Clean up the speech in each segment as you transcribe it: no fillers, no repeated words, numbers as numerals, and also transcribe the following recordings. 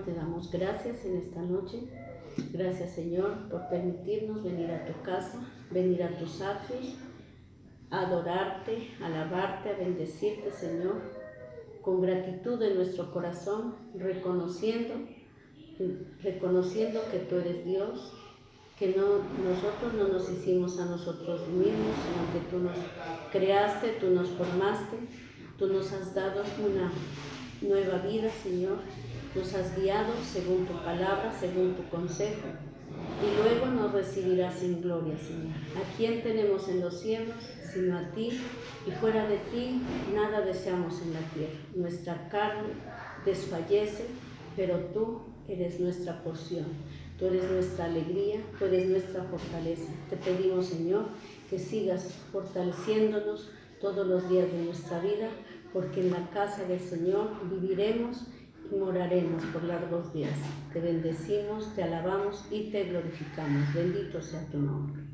Señor, te damos gracias en esta noche. Gracias, Señor, por permitirnos venir a tu casa, venir a tus atrios, a adorarte, a alabarte, a bendecirte, Señor, con gratitud en nuestro corazón, reconociendo que tú eres Dios, que nosotros no nos hicimos a nosotros mismos, sino que tú nos creaste, tú nos formaste, tú nos has dado una nueva vida, Señor, nos has guiado según tu palabra, según tu consejo, y luego nos recibirás en gloria, Señor. ¿A quién tenemos en los cielos sino a ti? Y fuera de ti nada deseamos en la tierra. Nuestra carne desfallece, pero tú eres nuestra porción. Tú eres nuestra alegría, tú eres nuestra fortaleza. Te pedimos, Señor, que sigas fortaleciéndonos todos los días de nuestra vida, porque en la casa del Señor viviremos y moraremos por largos días. Te bendecimos, te alabamos y te glorificamos. Bendito sea tu nombre.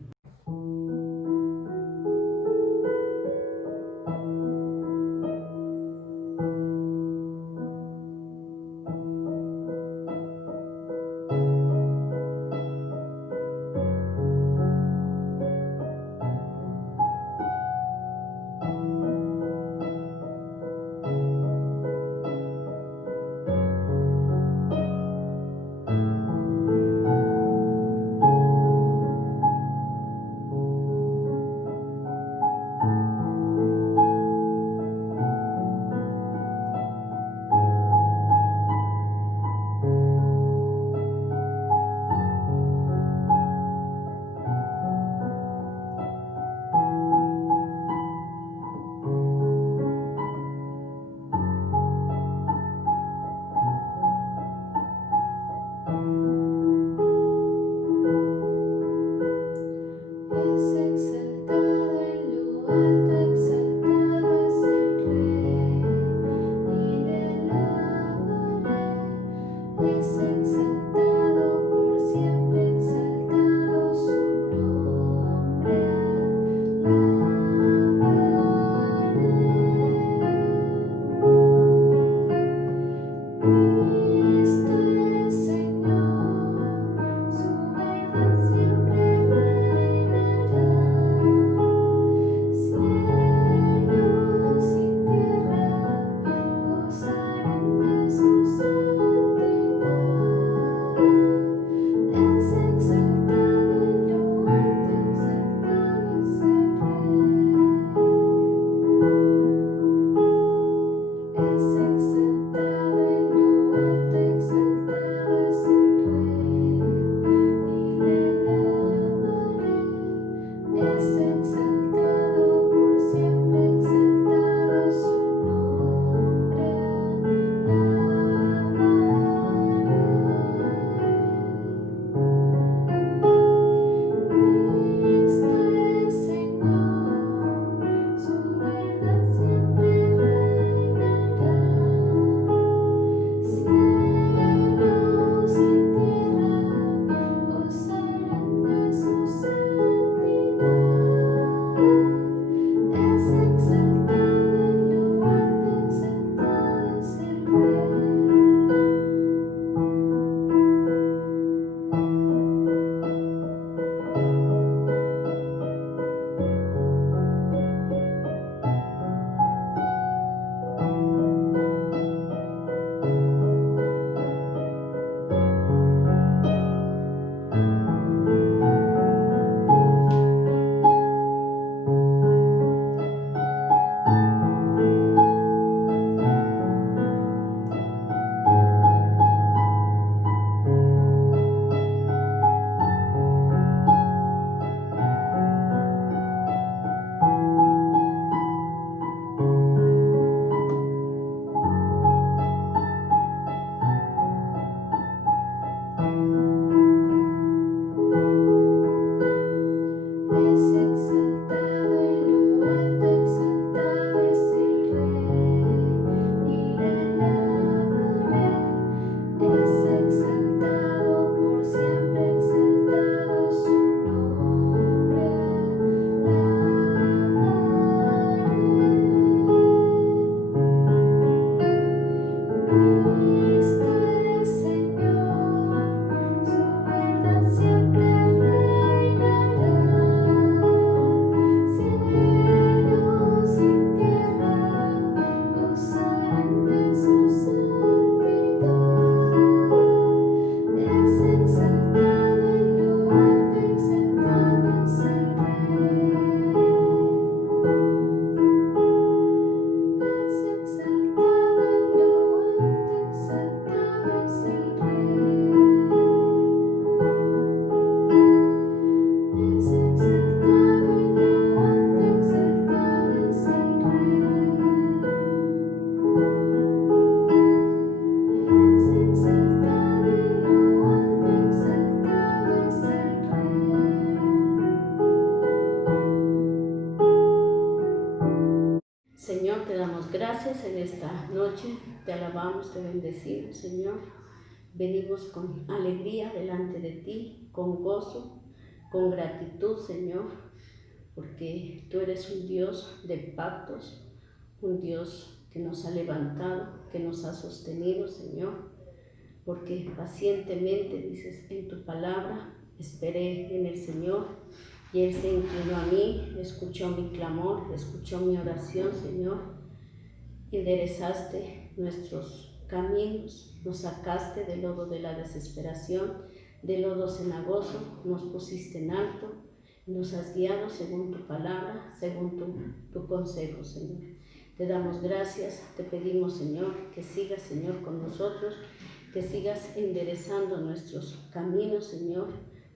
te alabamos, te bendecimos, Señor. Venimos con alegría delante de ti, con gozo, con gratitud, Señor, porque tú eres un Dios de pactos, un Dios que nos ha levantado, que nos ha sostenido, Señor, porque pacientemente, dices en tu palabra, esperé en el Señor y Él se inclinó a mí, escuchó mi clamor, escuchó mi oración, Señor. Enderezaste nuestros caminos, nos sacaste del lodo de la desesperación, del lodo cenagoso, nos pusiste en alto, nos has guiado según tu palabra, según tu consejo, Señor. Te damos gracias, te pedimos, Señor, que sigas, Señor, con nosotros, que sigas enderezando nuestros caminos, Señor.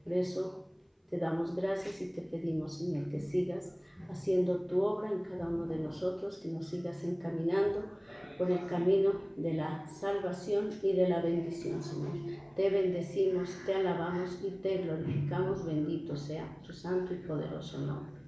Por eso te damos gracias y te pedimos, Señor, que sigas haciendo tu obra en cada uno de nosotros, que nos sigas encaminando por el camino de la salvación y de la bendición, Señor. Te bendecimos, te alabamos y te glorificamos. Bendito sea tu santo y poderoso nombre.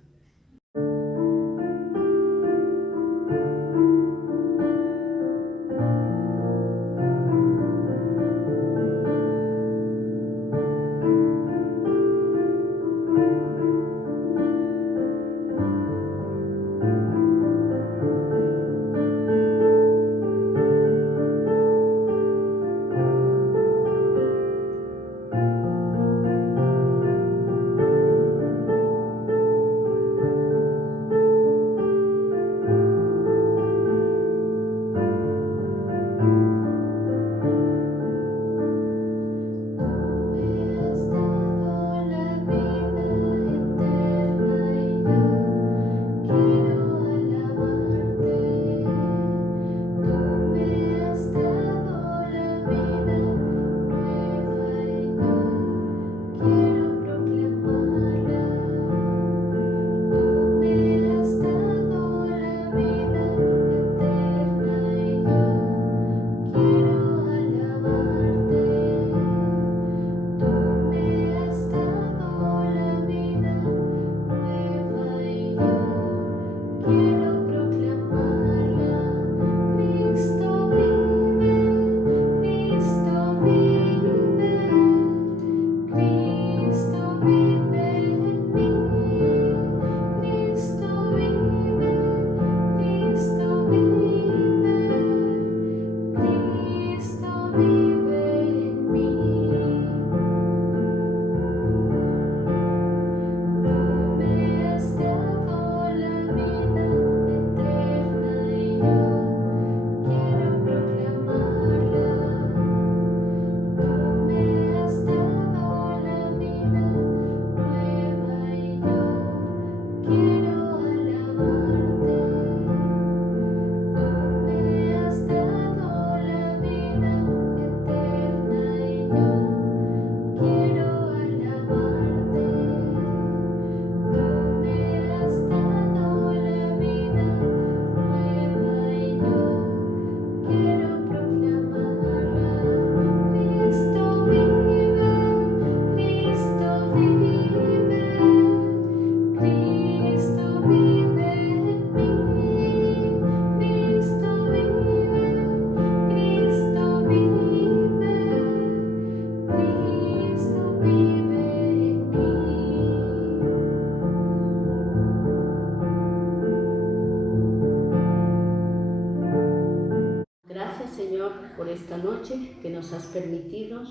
Señor, por esta noche que nos has permitido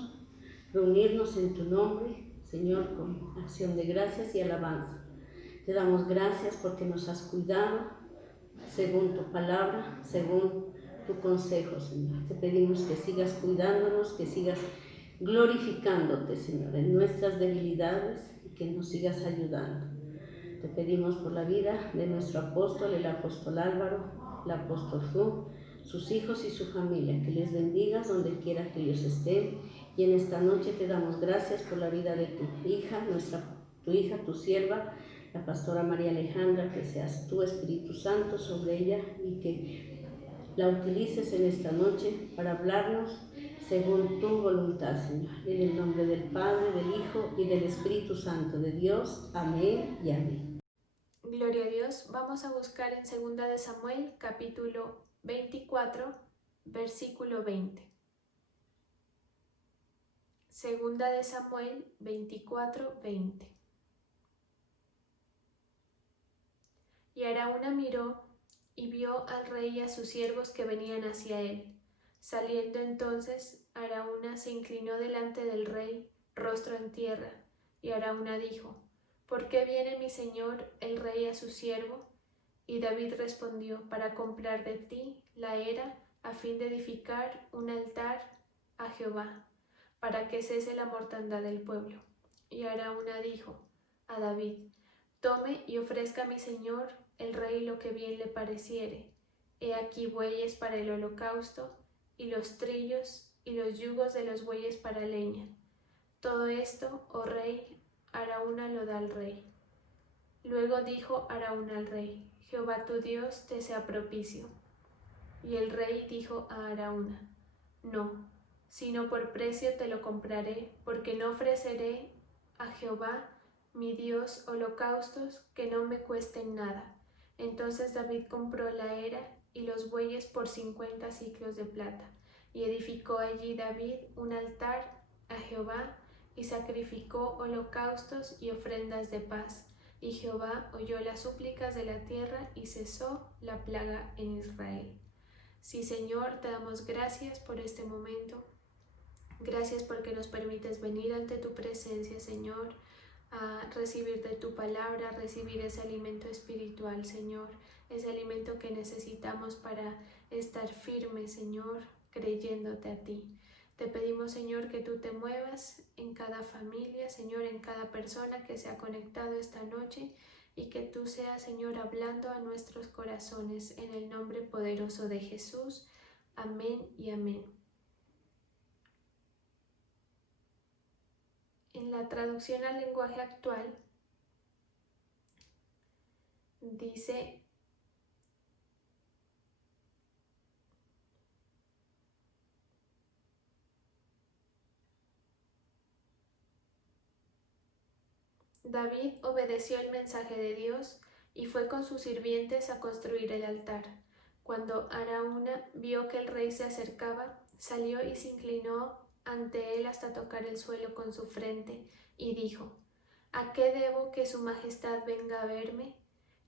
reunirnos en tu nombre, Señor, con acción de gracias y alabanza. Te damos gracias porque nos has cuidado según tu palabra, según tu consejo, Señor. Te pedimos que sigas cuidándonos, que sigas glorificándote, Señor, en nuestras debilidades y que nos sigas ayudando. Te pedimos por la vida de nuestro apóstol, el apóstol Álvaro, el apóstol Fu, sus hijos y su familia, que les bendigas donde quiera que ellos estén. Y en esta noche te damos gracias por la vida de tu hija, tu sierva, la pastora María Alejandra, que seas tú, Espíritu Santo, sobre ella y que la utilices en esta noche para hablarnos según tu voluntad, Señor. En el nombre del Padre, del Hijo y del Espíritu Santo de Dios. Amén y amén. Gloria a Dios. Vamos a buscar en 2 de Samuel, capítulo 24, versículo 20. Segunda de Samuel 24:20. Y Araúna miró y vio al rey y a sus siervos que venían hacia él. Saliendo entonces, Araúna se inclinó delante del rey, rostro en tierra, y Araúna dijo: ¿Por qué viene mi señor el rey a su siervo? Y David respondió: para comprar de ti la era, a fin de edificar un altar a Jehová, para que cese la mortandad del pueblo. Y Araúna dijo a David: tome y ofrezca a mi señor el rey lo que bien le pareciere. He aquí bueyes para el holocausto, y los trillos y los yugos de los bueyes para leña. Todo esto, oh rey, Araúna lo da al rey. Luego dijo Araúna al rey: Jehová tu Dios te sea propicio. Y el rey dijo a Araúna: no, sino por precio te lo compraré, porque no ofreceré a Jehová mi Dios holocaustos que no me cuesten nada. Entonces David compró la era y los bueyes por 50 siclos de plata, y edificó allí David un altar a Jehová, y sacrificó holocaustos y ofrendas de paz. Y Jehová oyó las súplicas de la tierra y cesó la plaga en Israel. Sí, Señor, te damos gracias por este momento. Gracias porque nos permites venir ante tu presencia, Señor, a recibir de tu palabra, a recibir ese alimento espiritual, Señor, ese alimento que necesitamos para estar firmes, Señor, creyéndote a ti. Te pedimos, Señor, que tú te muevas en cada familia, Señor, en cada persona que se ha conectado esta noche, y que tú seas, Señor, hablando a nuestros corazones en el nombre poderoso de Jesús. Amén y amén. En la traducción al lenguaje actual dice: David obedeció el mensaje de Dios y fue con sus sirvientes a construir el altar. Cuando Araúna vio que el rey se acercaba, salió y se inclinó ante él hasta tocar el suelo con su frente, y dijo: ¿A qué debo que su majestad venga a verme?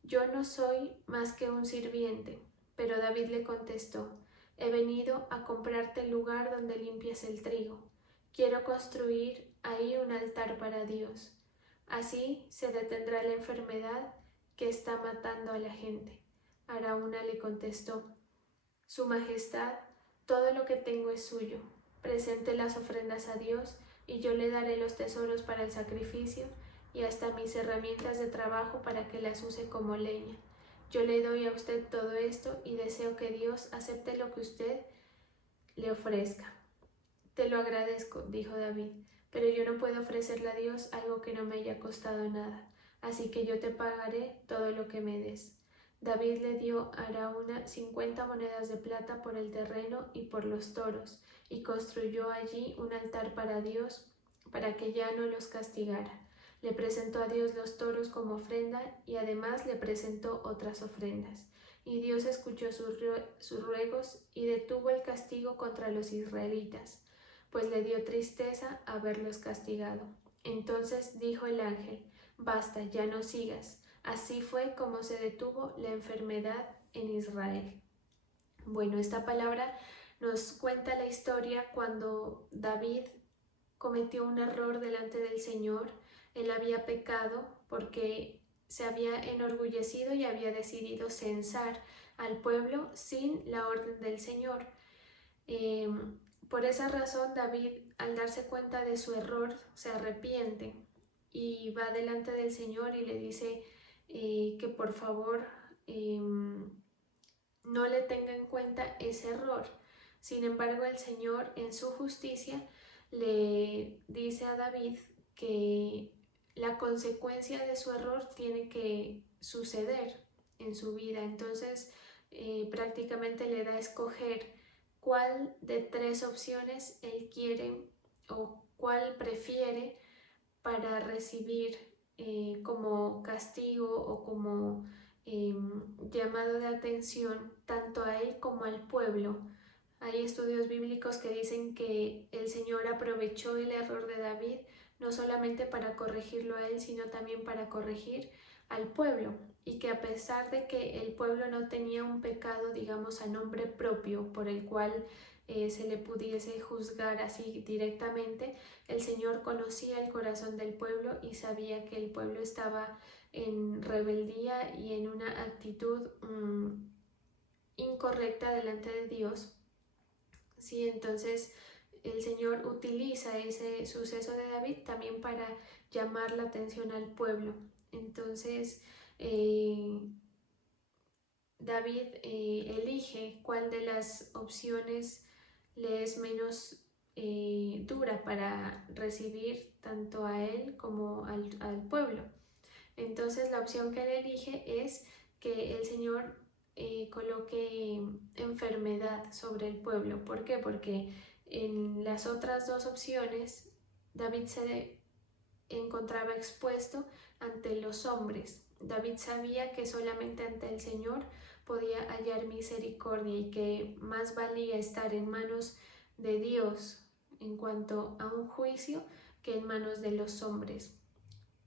Yo no soy más que un sirviente. Pero David le contestó: he venido a comprarte el lugar donde limpias el trigo. Quiero construir ahí un altar para Dios. Así se detendrá la enfermedad que está matando a la gente. Araúna le contestó: Su Majestad, todo lo que tengo es suyo. Presente las ofrendas a Dios, y yo le daré los tesoros para el sacrificio, y hasta mis herramientas de trabajo para que las use como leña. Yo le doy a usted todo esto, y deseo que Dios acepte lo que usted le ofrezca. Te lo agradezco, dijo David, pero yo no puedo ofrecerle a Dios algo que no me haya costado nada, así que yo te pagaré todo lo que me des. David le dio a Araúna 50 monedas de plata por el terreno y por los toros, y construyó allí un altar para Dios, para que ya no los castigara. Le presentó a Dios los toros como ofrenda, y además le presentó otras ofrendas. Y Dios escuchó sus ruegos y detuvo el castigo contra los israelitas, pues le dio tristeza haberlos castigado. Entonces dijo el ángel: basta, ya no sigas. Así fue como se detuvo la enfermedad en Israel. Bueno, esta palabra nos cuenta la historia cuando David cometió un error delante del Señor. Él había pecado porque se había enorgullecido y había decidido censar al pueblo sin la orden del Señor. Por esa razón, David, al darse cuenta de su error, se arrepiente y va delante del Señor y le dice que por favor no le tenga en cuenta ese error. Sin embargo, el Señor, en su justicia, le dice a David que la consecuencia de su error tiene que suceder en su vida. Entonces, prácticamente le da a escoger cuál de 3 opciones él quiere o cuál prefiere para recibir como castigo o como llamado de atención tanto a él como al pueblo Hay estudios bíblicos que dicen que el Señor aprovechó el error de David no solamente para corregirlo a él, sino también para corregir al pueblo, y que a pesar de que el pueblo no tenía un pecado, digamos, a nombre propio por el cual se le pudiese juzgar así directamente, el Señor conocía el corazón del pueblo y sabía que el pueblo estaba en rebeldía y en una actitud incorrecta delante de Dios. Sí, entonces el Señor utiliza ese suceso de David también para llamar la atención al pueblo. Entonces David elige cuál de las opciones le es menos dura para recibir tanto a él como al pueblo. Entonces la opción que él elige es que el Señor coloque enfermedad sobre el pueblo. ¿Por qué? Porque en las otras dos opciones David se encontraba expuesto ante los hombres. David sabía que solamente ante el Señor podía hallar misericordia y que más valía estar en manos de Dios en cuanto a un juicio que en manos de los hombres.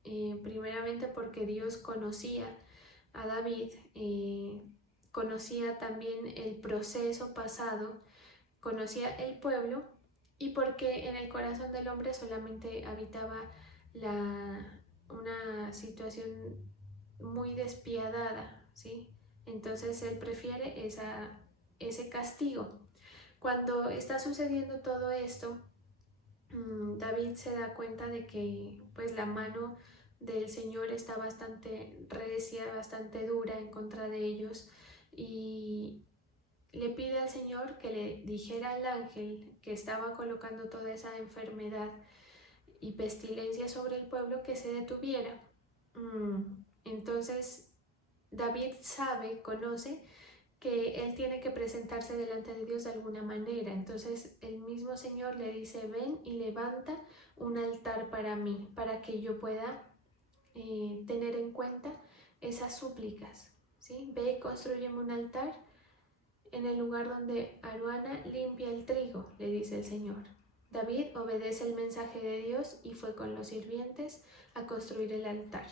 Primeramente porque Dios conocía a David, conocía también el proceso pasado, conocía el pueblo, y porque en el corazón del hombre solamente habitaba una situación muy despiadada, ¿sí? Entonces él prefiere ese castigo. Cuando está sucediendo todo esto, David se da cuenta de que pues la mano del Señor está bastante recia, bastante dura en contra de ellos, y le pide al Señor que le dijera al ángel que estaba colocando toda esa enfermedad y pestilencia sobre el pueblo que se detuviera. Entonces David sabe, conoce que él tiene que presentarse delante de Dios de alguna manera. Entonces el mismo Señor le dice: ven y levanta un altar para mí, para que yo pueda tener en cuenta esas súplicas, ¿sí? Ve y constrúyeme un altar en el lugar donde Aruana limpia el trigo, le dice el Señor. David obedece el mensaje de Dios y fue con los sirvientes a construir el altar.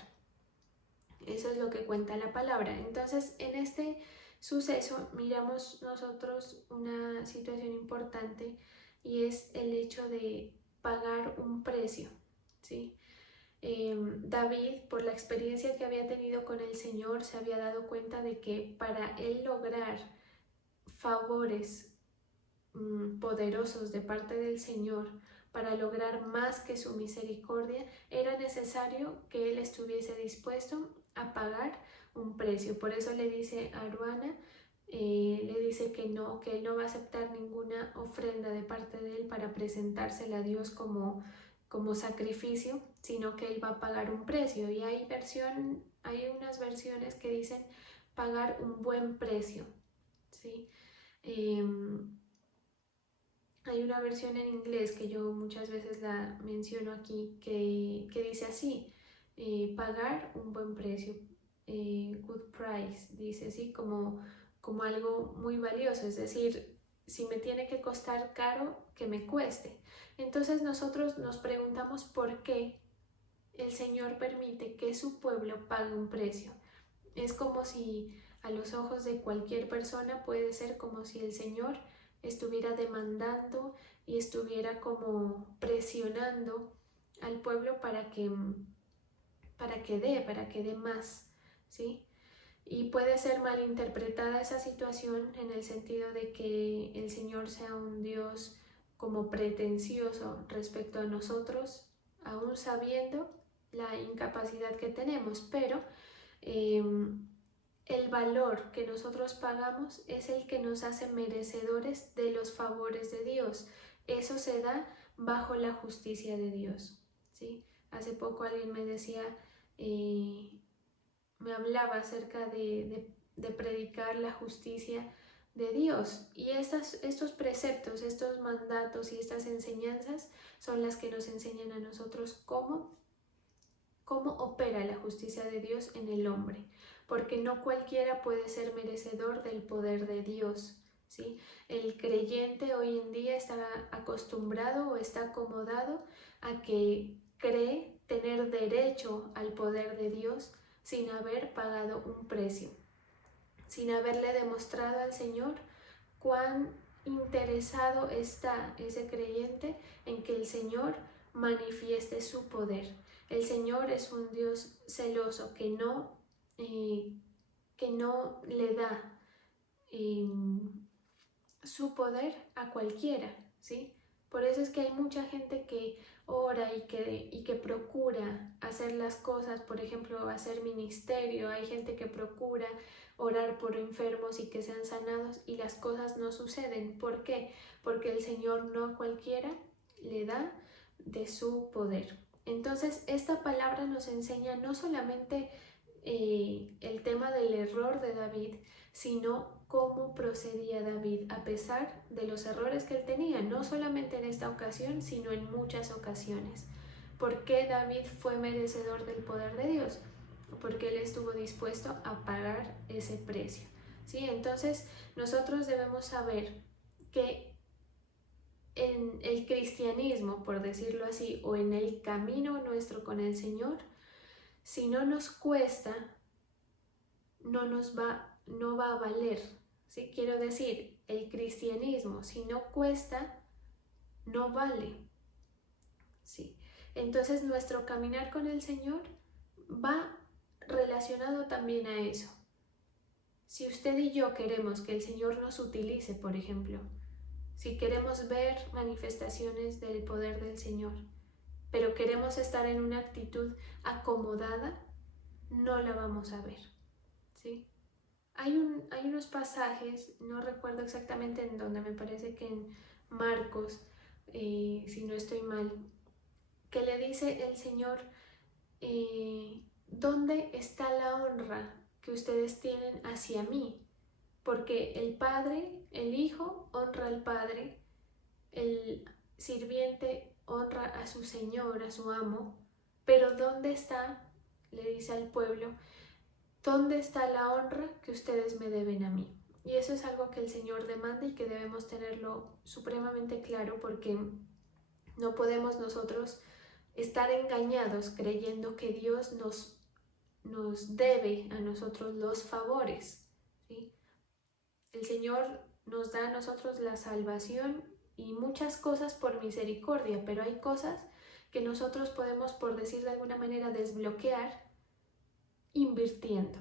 Eso es lo que cuenta la palabra. Entonces, en este suceso miramos nosotros una situación importante, y es el hecho de pagar un precio, ¿sí? David, por la experiencia que había tenido con el Señor, se había dado cuenta de que para él lograr favores poderosos de parte del Señor, para lograr más que su misericordia, era necesario que él estuviese dispuesto a pagar un precio. Por eso le dice a Aruana, le dice que él no va a aceptar ninguna ofrenda de parte de él para presentársela a Dios como sacrificio, sino que él va a pagar un precio. Y hay unas versiones que dicen pagar un buen precio, ¿sí? Hay una versión en inglés que yo muchas veces la menciono aquí, que dice así: pagar un buen precio, good price, dice, ¿sí? Como algo muy valioso, es decir, si me tiene que costar caro, que me cueste. Entonces nosotros nos preguntamos por qué el Señor permite que su pueblo pague un precio. Es como si a los ojos de cualquier persona puede ser como si el Señor estuviera demandando y estuviera como presionando al pueblo para que dé más, ¿sí? Y puede ser malinterpretada esa situación en el sentido de que el Señor sea un Dios como pretencioso respecto a nosotros, aún sabiendo la incapacidad que tenemos, pero el valor que nosotros pagamos es el que nos hace merecedores de los favores de Dios. Eso se da bajo la justicia de Dios, ¿sí? Hace poco alguien me decía, me hablaba acerca de predicar la justicia de Dios, y estos preceptos, estos mandatos y estas enseñanzas son las que nos enseñan a nosotros cómo opera la justicia de Dios en el hombre, porque no cualquiera puede ser merecedor del poder de Dios, ¿sí? El creyente hoy en día está acostumbrado o está acomodado a que cree tener derecho al poder de Dios sin haber pagado un precio, sin haberle demostrado al Señor cuán interesado está ese creyente en que el Señor manifieste su poder. El Señor es un Dios celoso que no le da su poder a cualquiera, ¿sí? Por eso es que hay mucha gente que ora y que procura hacer las cosas, por ejemplo, hacer ministerio. Hay gente que procura orar por enfermos y que sean sanados y las cosas no suceden. ¿Por qué? Porque el Señor no a cualquiera le da de su poder. Entonces, esta palabra nos enseña no solamente el tema del error de David, sino cómo procedía David a pesar de los errores que él tenía, no solamente en esta ocasión, sino en muchas ocasiones. ¿Por qué David fue merecedor del poder de Dios? Porque él estuvo dispuesto a pagar ese precio, ¿sí? Entonces nosotros debemos saber que en el cristianismo, por decirlo así, o en el camino nuestro con el Señor, si no nos cuesta, no va a valer, ¿sí? Quiero decir, el cristianismo, si no cuesta, no vale, ¿sí? Entonces nuestro caminar con el Señor va relacionado también a eso. Si usted y yo queremos que el Señor nos utilice, por ejemplo, si queremos ver manifestaciones del poder del Señor, pero queremos estar en una actitud acomodada, no la vamos a ver, ¿sí? Hay unos pasajes, no recuerdo exactamente en dónde, me parece que en Marcos, si no estoy mal, que le dice el Señor, ¿dónde está la honra que ustedes tienen hacia mí? Porque el Padre, el Hijo honra al Padre, el sirviente honra a su Señor, a su amo, pero ¿dónde está? Le dice al pueblo, ¿dónde está la honra que ustedes me deben a mí? Y eso es algo que el Señor demanda y que debemos tenerlo supremamente claro, porque no podemos nosotros estar engañados creyendo que Dios nos debe a nosotros los favores, ¿sí? El Señor nos da a nosotros la salvación y muchas cosas por misericordia, pero hay cosas que nosotros podemos, por decir de alguna manera, desbloquear invirtiendo,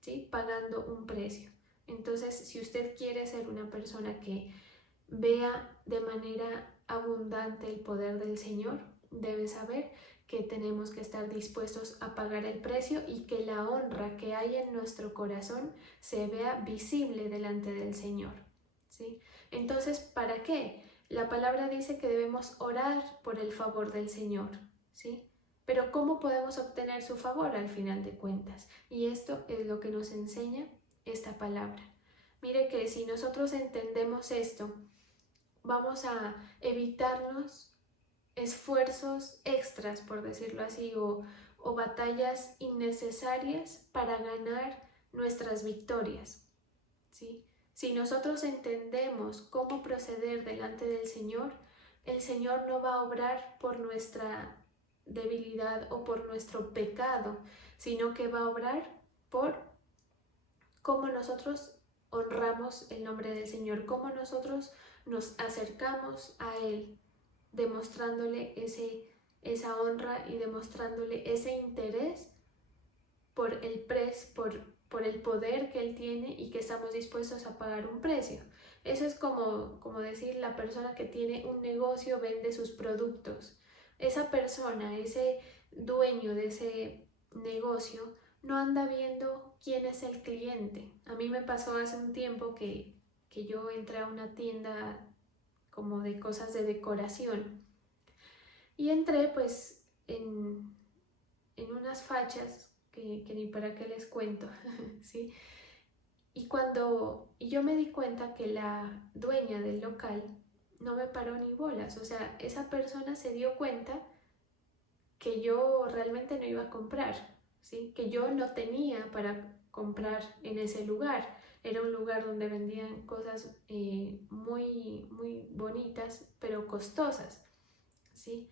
¿sí? Pagando un precio. Entonces, si usted quiere ser una persona que vea de manera abundante el poder del Señor, debe saber que tenemos que estar dispuestos a pagar el precio y que la honra que hay en nuestro corazón se vea visible delante del Señor, ¿sí? Entonces, ¿para qué? La palabra dice que debemos orar por el favor del Señor, ¿sí? Pero ¿cómo podemos obtener su favor al final de cuentas? Y esto es lo que nos enseña esta palabra. Mire que si nosotros entendemos esto, vamos a evitarnos esfuerzos extras, por decirlo así, o batallas innecesarias para ganar nuestras victorias, ¿sí? Si nosotros entendemos cómo proceder delante del Señor, el Señor no va a obrar por nuestra debilidad o por nuestro pecado, sino que va a obrar por cómo nosotros honramos el nombre del Señor, cómo nosotros nos acercamos a Él, demostrándole esa honra y demostrándole ese interés por por el poder que Él tiene y que estamos dispuestos a pagar un precio. Eso es como decir, la persona que tiene un negocio vende sus productos. Esa persona, ese dueño de ese negocio, no anda viendo quién es el cliente. A mí me pasó hace un tiempo que yo entré a una tienda como de cosas de decoración y entré pues en unas fachas que ni para qué les cuento, ¿sí? Y yo me di cuenta que la dueña del local no me paró ni bolas, o sea, esa persona se dio cuenta que yo realmente no iba a comprar, ¿sí? Que yo no tenía para comprar en ese lugar. Era un lugar donde vendían cosas muy, muy bonitas, pero costosas, ¿sí?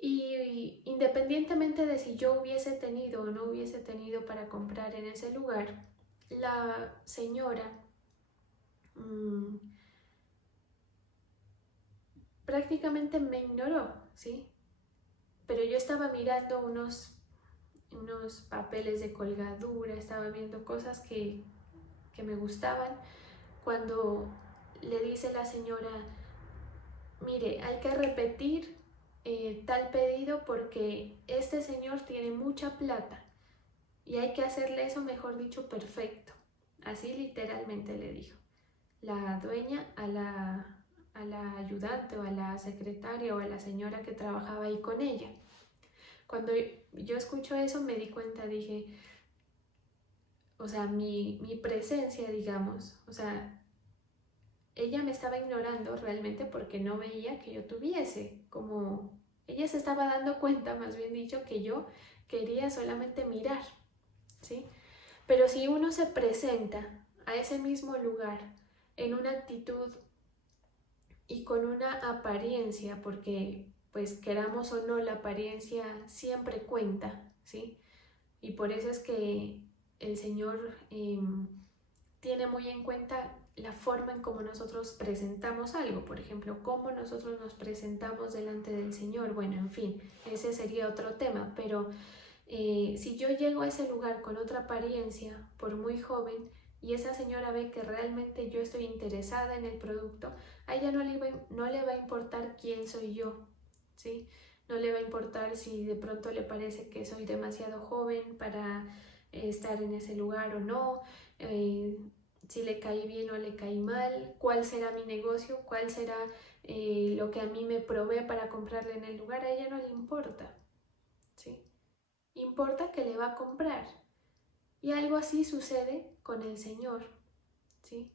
Y independientemente de si yo hubiese tenido o no hubiese tenido para comprar en ese lugar, la señora mmm, prácticamente me ignoró, ¿sí? Pero yo estaba mirando unos papeles de colgadura, estaba viendo cosas que me gustaban, cuando le dice la señora, mire, hay que repetir tal pedido porque este señor tiene mucha plata y hay que hacerle eso, mejor dicho, perfecto. Así literalmente le dijo la dueña a la ayudante o a la secretaria o a la señora que trabajaba ahí con ella. Cuando yo escucho eso me di cuenta, dije, o sea, mi presencia, digamos, o sea, ella me estaba ignorando realmente porque no veía que yo tuviese, como ella se estaba dando cuenta, más bien dicho, que yo quería solamente mirar, ¿sí? Pero si uno se presenta a ese mismo lugar en una actitud y con una apariencia, porque pues queramos o no, la apariencia siempre cuenta, ¿sí? Y por eso es que el Señor tiene muy en cuenta la forma en cómo nosotros presentamos algo, por ejemplo, cómo nosotros nos presentamos delante del Señor. Bueno, en fin, ese sería otro tema, pero si yo llego a ese lugar con otra apariencia, por muy joven, y esa señora ve que realmente yo estoy interesada en el producto, a ella no le va a importar quién soy yo, ¿sí? No le va a importar si de pronto le parece que soy demasiado joven para estar en ese lugar o no, si le caí bien o le caí mal, cuál será mi negocio, cuál será lo que a mí me provee para comprarle en el lugar, a ella no le importa, ¿sí? Importa que le va a comprar. Y algo así sucede con el Señor, ¿sí?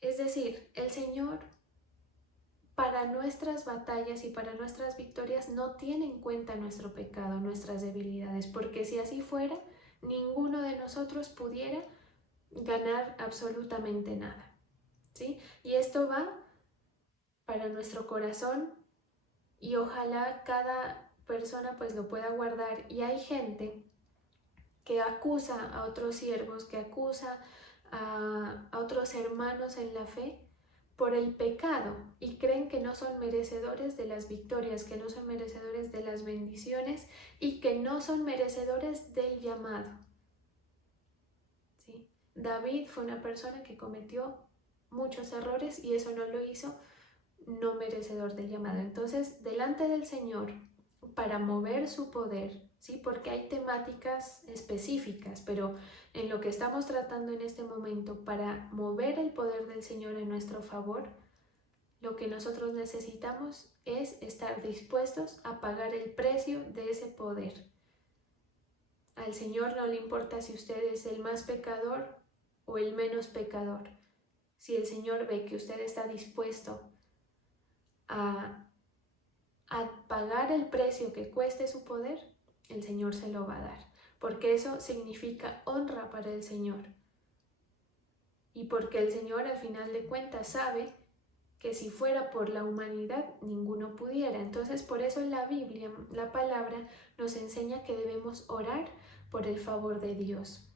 Es decir, el Señor para nuestras batallas y para nuestras victorias no tiene en cuenta nuestro pecado, nuestras debilidades, porque si así fuera, ninguno de nosotros pudiera ganar absolutamente nada, ¿sí? Y esto va para nuestro corazón y ojalá cada persona pues lo pueda guardar. Y hay gente que acusa a otros siervos, que acusa a otros hermanos en la fe por el pecado y creen que no son merecedores de las victorias, que no son merecedores de las bendiciones y que no son merecedores del llamado, ¿sí? David fue una persona que cometió muchos errores y eso no lo hizo no merecedor del llamado. Entonces, delante del Señor, para mover su poder, ¿sí? Porque hay temáticas específicas, pero en lo que estamos tratando en este momento, para mover el poder del Señor en nuestro favor, lo que nosotros necesitamos es estar dispuestos a pagar el precio de ese poder. Al Señor no le importa si usted es el más pecador o el menos pecador. Si el Señor ve que usted está dispuesto a pagar el precio que cueste su poder, el Señor se lo va a dar, porque eso significa honra para el Señor. Y porque el Señor al final de cuentas sabe que si fuera por la humanidad, ninguno pudiera. Entonces, por eso en la Biblia, la palabra nos enseña que debemos orar por el favor de Dios,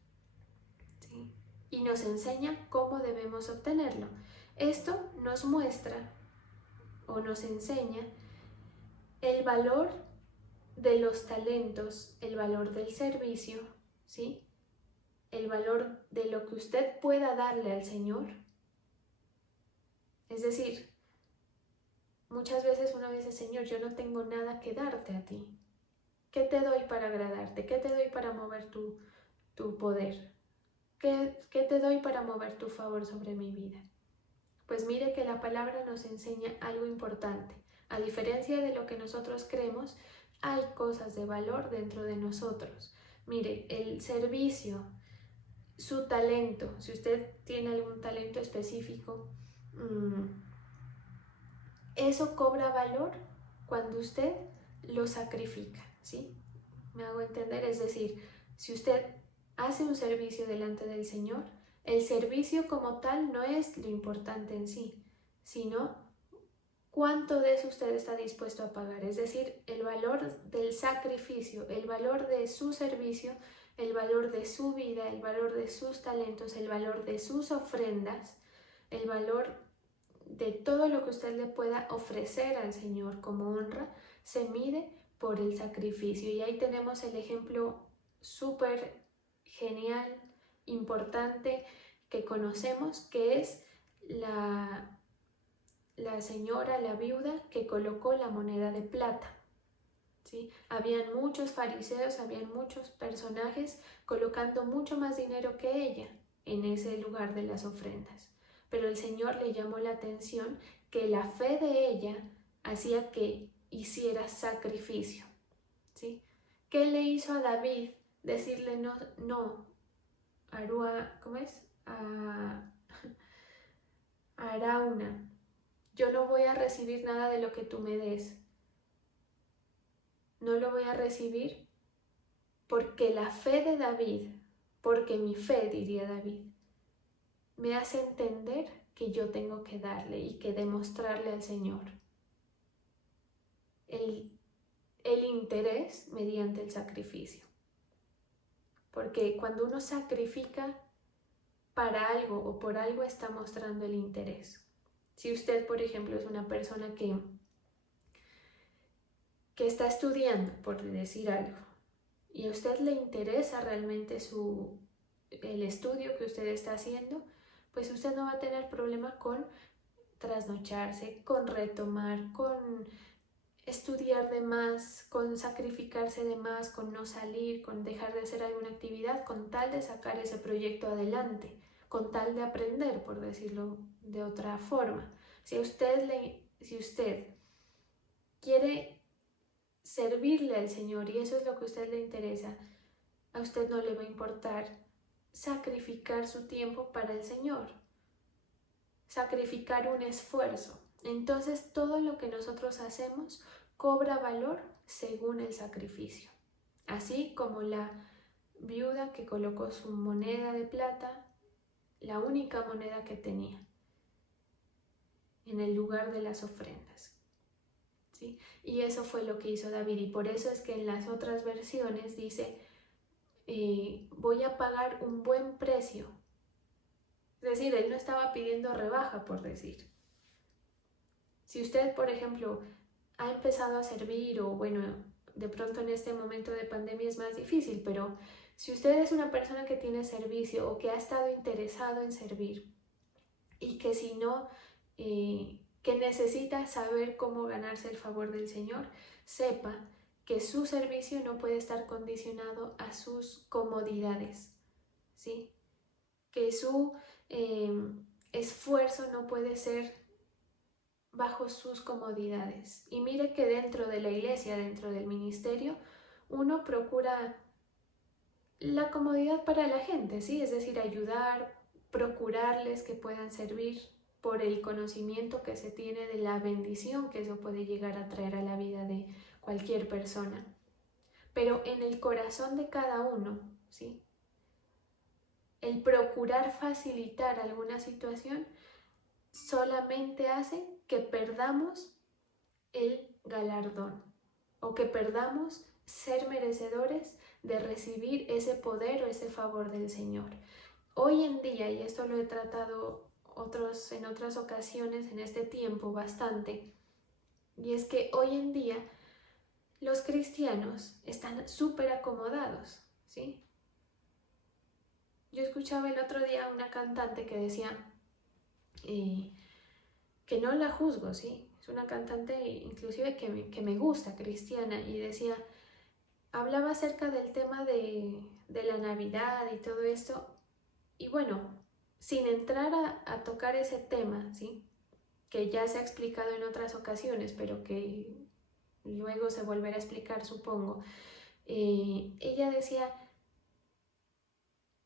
¿sí? Y nos enseña cómo debemos obtenerlo. Esto nos muestra o nos enseña el valor de los talentos, el valor del servicio, ¿sí? El valor de lo que usted pueda darle al Señor. Es decir, muchas veces uno dice, Señor, yo no tengo nada que darte a ti. ¿Qué te doy para agradarte? ¿Qué te doy para mover tu poder? ¿Qué te doy para mover tu favor sobre mi vida? Pues mire que la palabra nos enseña algo importante. A diferencia de lo que nosotros creemos, hay cosas de valor dentro de nosotros. Mire, el servicio, su talento, si usted tiene algún talento específico, eso cobra valor cuando usted lo sacrifica, ¿sí? Me hago entender, es decir, si usted hace un servicio delante del Señor, El servicio como tal no es lo importante en sí, sino cuánto de eso usted está dispuesto a pagar, es decir, el valor del sacrificio, el valor de su servicio, el valor de su vida, el valor de sus talentos, el valor de sus ofrendas, el valor de todo lo que usted le pueda ofrecer al Señor como honra, se mide por el sacrificio. Y ahí tenemos el ejemplo súper genial, importante, que conocemos, que es la señora, la viuda, que colocó la moneda de plata. ¿Sí? Habían muchos fariseos, habían muchos personajes colocando mucho más dinero que ella en ese lugar de las ofrendas. Pero el Señor le llamó la atención que la fe de ella hacía que hiciera sacrificio. ¿Sí? ¿Qué le hizo a David decirle no, Arua, ¿cómo es? A Arauna, yo no voy a recibir nada de lo que tú me des. No lo voy a recibir porque la fe de David, porque mi fe, diría David, me hace entender que yo tengo que darle y que demostrarle al Señor el interés mediante el sacrificio. Porque cuando uno sacrifica para algo o por algo, está mostrando el interés. Si usted, por ejemplo, es una persona que está estudiando, por decir algo, y a usted le interesa realmente el estudio que usted está haciendo, pues usted no va a tener problema con trasnocharse, con retomar, con estudiar de más, con sacrificarse de más, con no salir, con dejar de hacer alguna actividad, con tal de sacar ese proyecto adelante, con tal de aprender, por decirlo de otra forma. Si usted quiere servirle al Señor y eso es lo que a usted le interesa, a usted no le va a importar sacrificar su tiempo para el Señor, sacrificar un esfuerzo. Entonces todo lo que nosotros hacemos cobra valor según el sacrificio. Así como la viuda que colocó su moneda de plata, la única moneda que tenía, en el lugar de las ofrendas. ¿Sí? Y eso fue lo que hizo David, y por eso es que en las otras versiones dice, voy a pagar un buen precio. Es decir, él no estaba pidiendo rebaja, por decir. Si usted, por ejemplo, ha empezado a servir, o bueno, de pronto en este momento de pandemia es más difícil, pero si usted es una persona que tiene servicio o que ha estado interesado en servir y que si no, que necesita saber cómo ganarse el favor del Señor, sepa que su servicio no puede estar condicionado a sus comodidades, ¿sí? Que su esfuerzo no puede ser bajo sus comodidades. Y mire que dentro de la iglesia, dentro del ministerio, uno procura la comodidad para la gente, ¿sí? Es decir, ayudar, procurarles que puedan servir por el conocimiento que se tiene de la bendición que eso puede llegar a traer a la vida de cualquier persona. Pero en el corazón de cada uno, ¿sí? El procurar facilitar alguna situación solamente hace que perdamos el galardón o que perdamos ser merecedores de recibir ese poder o ese favor del Señor. Hoy en día, y esto lo he tratado en otras ocasiones en este tiempo bastante, y es que hoy en día los cristianos están súper acomodados, ¿sí? Yo escuchaba el otro día una cantante que decía, que no la juzgo, ¿sí? Es una cantante inclusive que me gusta, cristiana, y decía, hablaba acerca del tema de la Navidad y todo esto, y bueno, sin entrar a tocar ese tema, ¿sí? Que ya se ha explicado en otras ocasiones, pero que luego se volverá a explicar, supongo. Ella decía,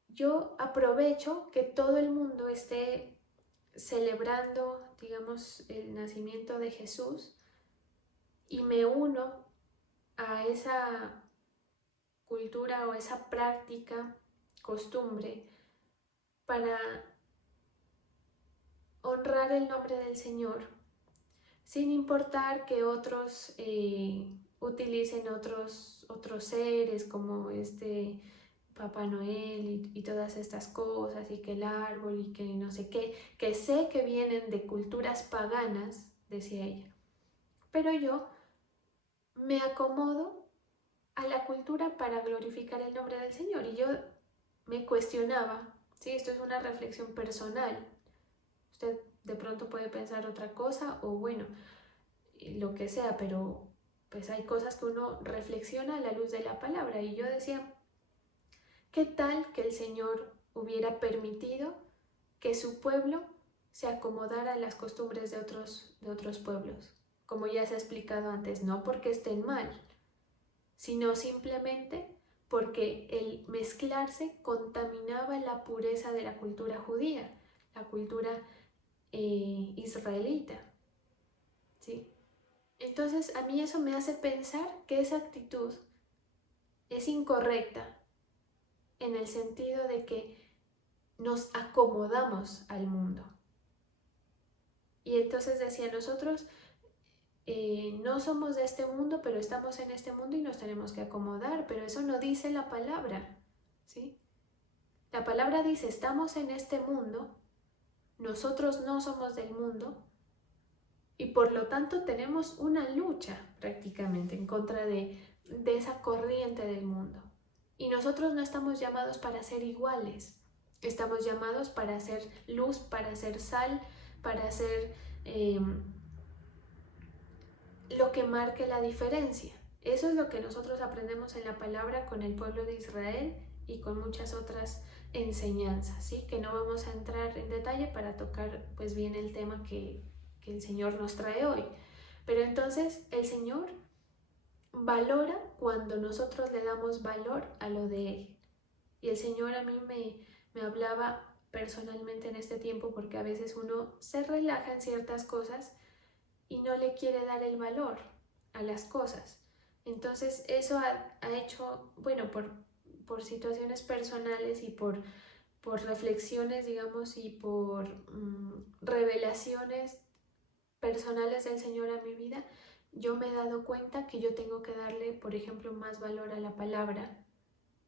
yo aprovecho que todo el mundo esté celebrando, digamos, el nacimiento de Jesús y me uno a esa cultura o esa práctica, costumbre, para honrar el nombre del Señor, sin importar que otros utilicen otros seres como Papá Noel y todas estas cosas, y que el árbol y que no sé qué, que sé que vienen de culturas paganas, decía ella, pero yo me acomodo a la cultura para glorificar el nombre del Señor. Y yo me cuestionaba, ¿sí? Esto es una reflexión personal. Usted de pronto puede pensar otra cosa o bueno, lo que sea, pero pues hay cosas que uno reflexiona a la luz de la palabra. Y yo decía, ¿qué tal que el Señor hubiera permitido que su pueblo se acomodara a las costumbres de otros pueblos? Como ya se ha explicado antes, no porque estén mal, sino simplemente porque el mezclarse contaminaba la pureza de la cultura judía, la cultura israelita, ¿sí? Entonces a mí eso me hace pensar que esa actitud es incorrecta en el sentido de que nos acomodamos al mundo. Y entonces decía, nosotros no somos de este mundo, pero estamos en este mundo y nos tenemos que acomodar, pero eso no dice la palabra, ¿sí? La palabra dice, estamos en este mundo, nosotros no somos del mundo y por lo tanto tenemos una lucha prácticamente en contra de esa corriente del mundo. Y nosotros no estamos llamados para ser iguales, estamos llamados para hacer luz, para hacer sal, para hacer lo que marque la diferencia. Eso es lo que nosotros aprendemos en la palabra con el pueblo de Israel y con muchas otras enseñanzas, ¿sí? Que no vamos a entrar en detalle para tocar pues bien el tema que el Señor nos trae hoy. Pero entonces el Señor valora cuando nosotros le damos valor a lo de Él. Y el Señor a mí me hablaba personalmente en este tiempo porque a veces uno se relaja en ciertas cosas y no le quiere dar el valor a las cosas. Entonces eso ha hecho, bueno, por situaciones personales y por reflexiones, digamos, y por revelaciones personales del Señor a mi vida, yo me he dado cuenta que yo tengo que darle, por ejemplo, más valor a la palabra,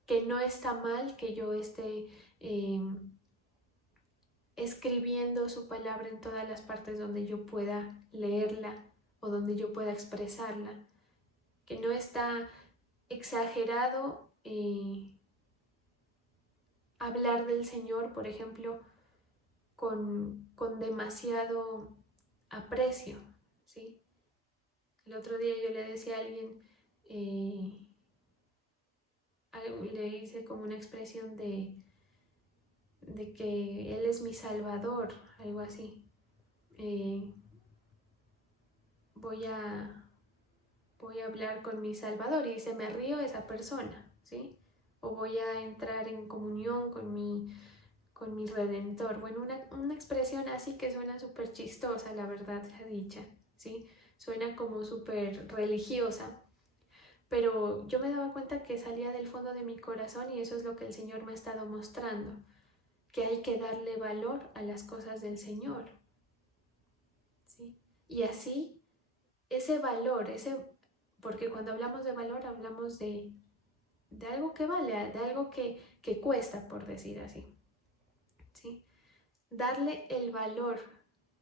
que no está mal que yo esté escribiendo su palabra en todas las partes donde yo pueda leerla o donde yo pueda expresarla, que no está exagerado hablar del Señor, por ejemplo, con demasiado aprecio, ¿sí? El otro día yo le decía a alguien, le hice como una expresión de que Él es mi Salvador, algo así. Voy a hablar con mi Salvador y se me río esa persona, ¿sí? O voy a entrar en comunión con mi Redentor. Bueno, una expresión así que suena súper chistosa, la verdad sea dicha, ¿sí? Suena como súper religiosa, pero yo me daba cuenta que salía del fondo de mi corazón y eso es lo que el Señor me ha estado mostrando, que hay que darle valor a las cosas del Señor, ¿sí? Y así, ese valor, porque cuando hablamos de valor hablamos de algo que vale, de algo que cuesta, por decir así, ¿sí? Darle el valor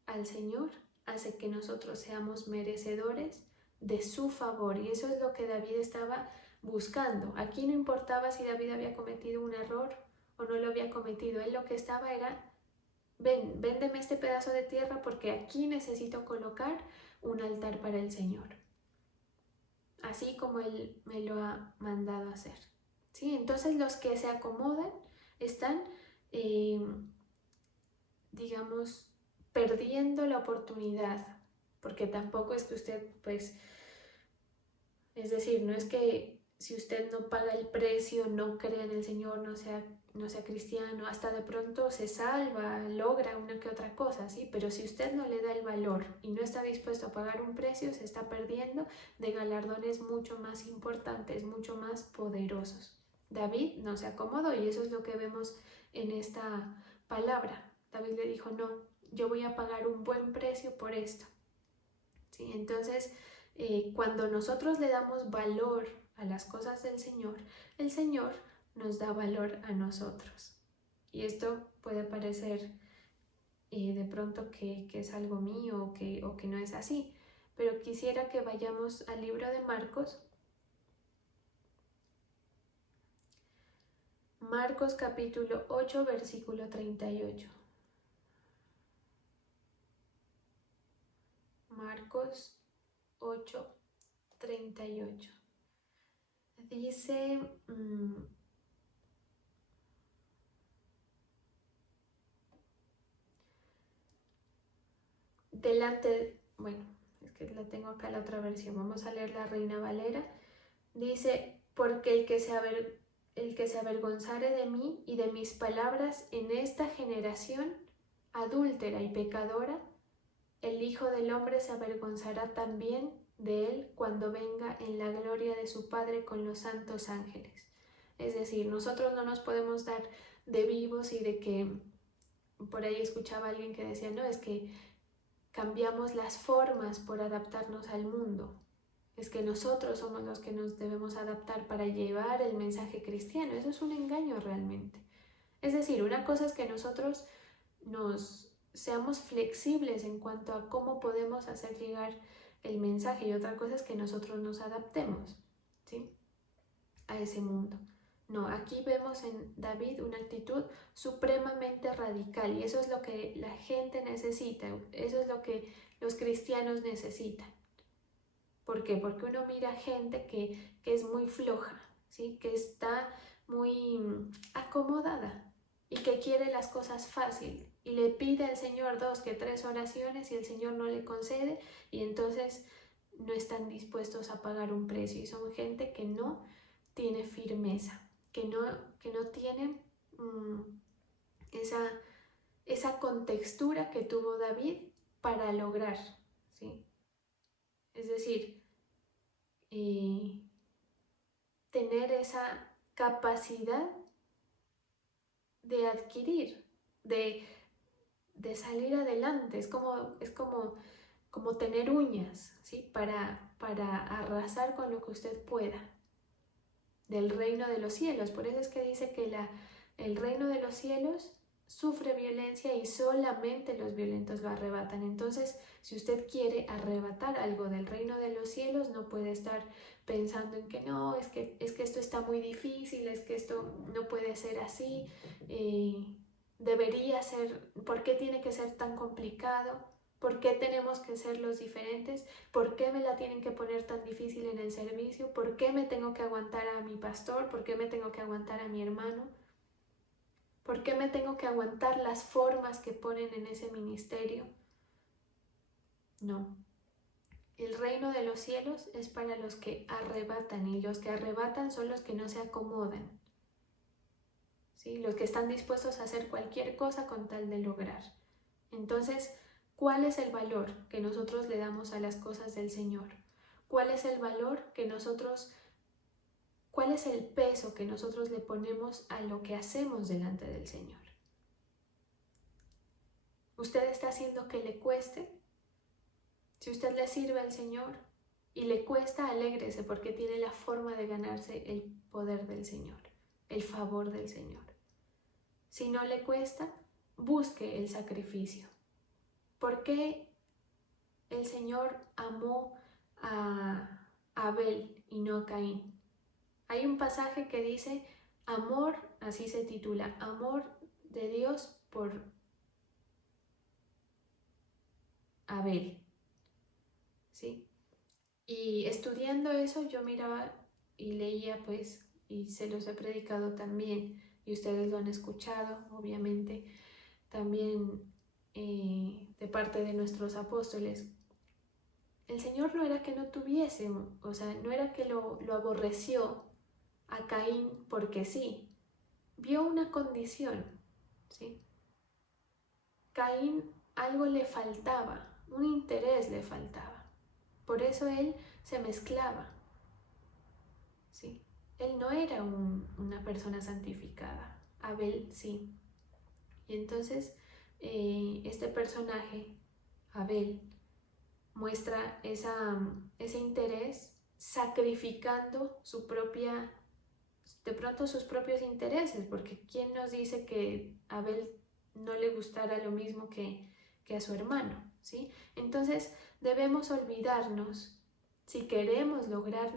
al Señor hace que nosotros seamos merecedores de su favor, y eso es lo que David estaba buscando. Aquí no importaba si David había cometido un error o no lo había cometido, él lo que estaba era, véndeme este pedazo de tierra porque aquí necesito colocar un altar para el Señor, así como Él me lo ha mandado a hacer, ¿sí? Entonces los que se acomodan están, digamos, perdiendo la oportunidad, porque tampoco es que usted, pues, es decir, no es que si usted no paga el precio, no cree en el Señor, no sea cristiano, hasta de pronto se salva, logra una que otra cosa, ¿sí? Pero si usted no le da el valor y no está dispuesto a pagar un precio, se está perdiendo de galardones mucho más importantes, mucho más poderosos. David no se acomodó y eso es lo que vemos en esta palabra. David le dijo, no, yo voy a pagar un buen precio por esto. ¿Sí? Entonces, cuando nosotros le damos valor a las cosas del Señor, el Señor nos da valor a nosotros. Y esto puede parecer de pronto que es algo mío o que no es así, pero quisiera que vayamos al libro de Marcos. Marcos capítulo 8, versículo 38. Marcos 8, 38. Dice, bueno, es que la tengo acá la otra versión, vamos a leer la Reina Valera. Dice, porque el que se avergonzare de mí y de mis palabras en esta generación adúltera y pecadora, el Hijo del Hombre se avergonzará también de él cuando venga en la gloria de su Padre con los santos ángeles. Es decir, nosotros no nos podemos dar de vivos y de que, por ahí escuchaba a alguien que decía, no, es que cambiamos las formas por adaptarnos al mundo. Es que nosotros somos los que nos debemos adaptar para llevar el mensaje cristiano. Eso es un engaño realmente. Es decir, una cosa es que nosotros seamos flexibles en cuanto a cómo podemos hacer llegar el mensaje y otra cosa es que nosotros nos adaptemos, ¿sí?, a ese mundo. No, aquí vemos en David una actitud supremamente radical y eso es lo que la gente necesita, eso es lo que los cristianos necesitan. ¿Por qué? Porque uno mira gente que es muy floja, ¿sí?, que está muy acomodada y que quiere las cosas fácil y le pide al Señor 2 que 3 oraciones y el Señor no le concede y entonces no están dispuestos a pagar un precio y son gente que no tiene firmeza, que no tiene esa contextura que tuvo David para lograr, ¿sí? Es decir, tener esa capacidad de adquirir, de salir adelante. Es como tener uñas, ¿sí?, para arrasar con lo que usted pueda del reino de los cielos. Por eso es que dice que el reino de los cielos sufre violencia y solamente los violentos lo arrebatan. Entonces, si usted quiere arrebatar algo del reino de los cielos, no puede estar pensando en que no, es que esto está muy difícil, es que esto no puede ser así, debería ser, ¿por qué tiene que ser tan complicado? ¿Por qué tenemos que ser los diferentes? ¿Por qué me la tienen que poner tan difícil en el servicio? ¿Por qué me tengo que aguantar a mi pastor? ¿Por qué me tengo que aguantar a mi hermano? ¿Por qué me tengo que aguantar las formas que ponen en ese ministerio? No. El reino de los cielos es para los que arrebatan y los que arrebatan son los que no se acomodan, ¿sí?, los que están dispuestos a hacer cualquier cosa con tal de lograr. Entonces, ¿cuál es el valor que nosotros le damos a las cosas del Señor? ¿Cuál es el valor cuál es el peso que nosotros le ponemos a lo que hacemos delante del Señor? ¿Usted está haciendo que le cueste? Si usted le sirve al Señor y le cuesta, alégrese porque tiene la forma de ganarse el poder del Señor, el favor del Señor. Si no le cuesta, busque el sacrificio. ¿Por qué el Señor amó a Abel y no a Caín? Hay un pasaje que dice amor, así se titula, amor de Dios por Abel, ¿sí? Y estudiando eso yo miraba y leía pues, y se los he predicado también, y ustedes lo han escuchado, obviamente, también de parte de nuestros apóstoles. El Señor no era que no tuviese, o sea, no era que lo aborreció a Caín porque sí, vio una condición, ¿sí? Caín algo le faltaba, un interés le faltaba, por eso él se mezclaba, ¿sí? Él no era una persona santificada, Abel sí. Y entonces este personaje, Abel, muestra ese interés sacrificando de pronto sus propios intereses, porque ¿quién nos dice que a Abel no le gustara lo mismo que a su hermano? ¿Sí? Entonces debemos olvidarnos, si queremos lograr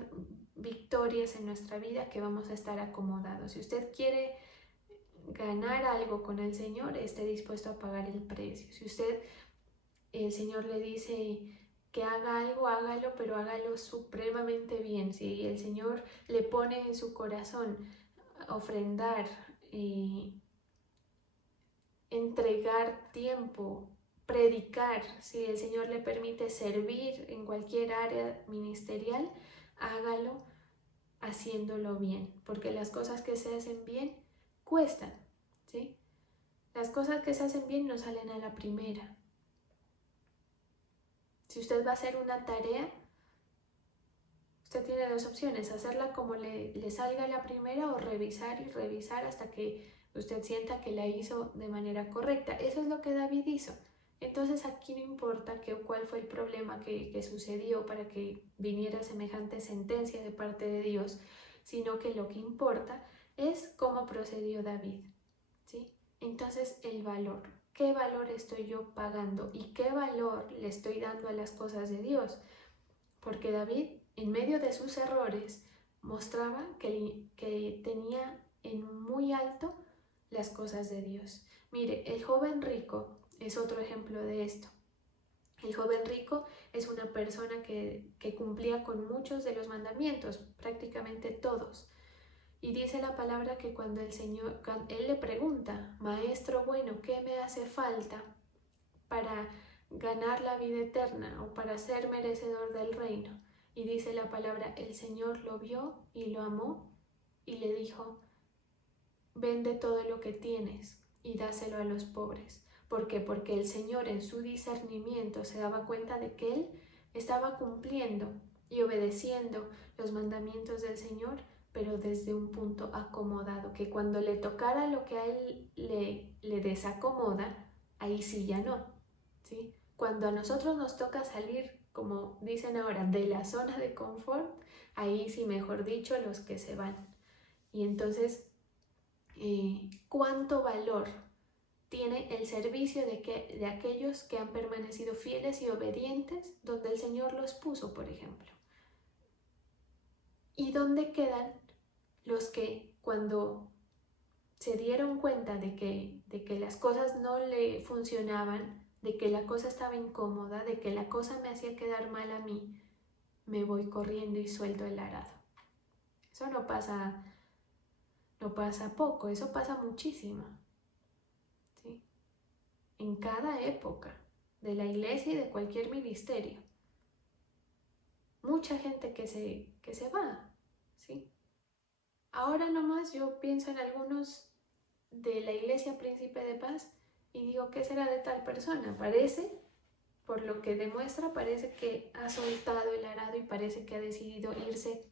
victorias en nuestra vida, que vamos a estar acomodados. Si usted quiere ganar algo con el Señor, esté dispuesto a pagar el precio. Si el Señor le dice que haga algo, hágalo, pero hágalo supremamente bien. Si el Señor le pone en su corazón ofrendar, entregar tiempo, predicar, si el Señor le permite servir en cualquier área ministerial, hágalo haciéndolo bien, porque las cosas que se hacen bien cuestan, ¿sí? Las cosas que se hacen bien no salen a la primera. Si usted va a hacer una tarea, usted tiene dos opciones: hacerla como le salga a la primera, o revisar y revisar hasta que usted sienta que la hizo de manera correcta. Eso es lo que David hizo. Entonces aquí no importa cuál fue el problema que sucedió para que viniera semejante sentencia de parte de Dios, sino que lo que importa es cómo procedió David, ¿sí? Entonces el valor. ¿Qué valor estoy yo pagando y qué valor le estoy dando a las cosas de Dios? Porque David, en medio de sus errores, mostraba que tenía en muy alto las cosas de Dios. Mire, el joven rico es otro ejemplo de esto. El joven rico es una persona que cumplía con muchos de los mandamientos, prácticamente todos. Y dice la palabra que cuando él le pregunta: Maestro bueno, ¿qué me hace falta para ganar la vida eterna o para ser merecedor del reino? Y dice la palabra: el Señor lo vio y lo amó y le dijo: vende todo lo que tienes y dáselo a los pobres. ¿Por qué? Porque el Señor, en su discernimiento, se daba cuenta de que él estaba cumpliendo y obedeciendo los mandamientos del Señor, pero desde un punto acomodado, que cuando le tocara lo que a él le desacomoda, ahí sí ya no, ¿sí? Cuando a nosotros nos toca salir, como dicen ahora, de la zona de confort, ahí sí, mejor dicho, los que se van. Y entonces, ¿cuánto valor tiene el servicio de aquellos que han permanecido fieles y obedientes donde el Señor los puso, por ejemplo? ¿Y dónde quedan los que, cuando se dieron cuenta de que las cosas no le funcionaban, de que la cosa estaba incómoda, de que la cosa me hacía quedar mal a mí, me voy corriendo y suelto el arado? Eso no pasa poco, eso pasa muchísimo, ¿sí? En cada época de la iglesia y de cualquier ministerio. Mucha gente que se va, ¿sí? Ahora nomás yo pienso en algunos de la Iglesia Príncipe de Paz y digo: ¿qué será de tal persona? Por lo que demuestra, parece que ha soltado el arado y parece que ha decidido irse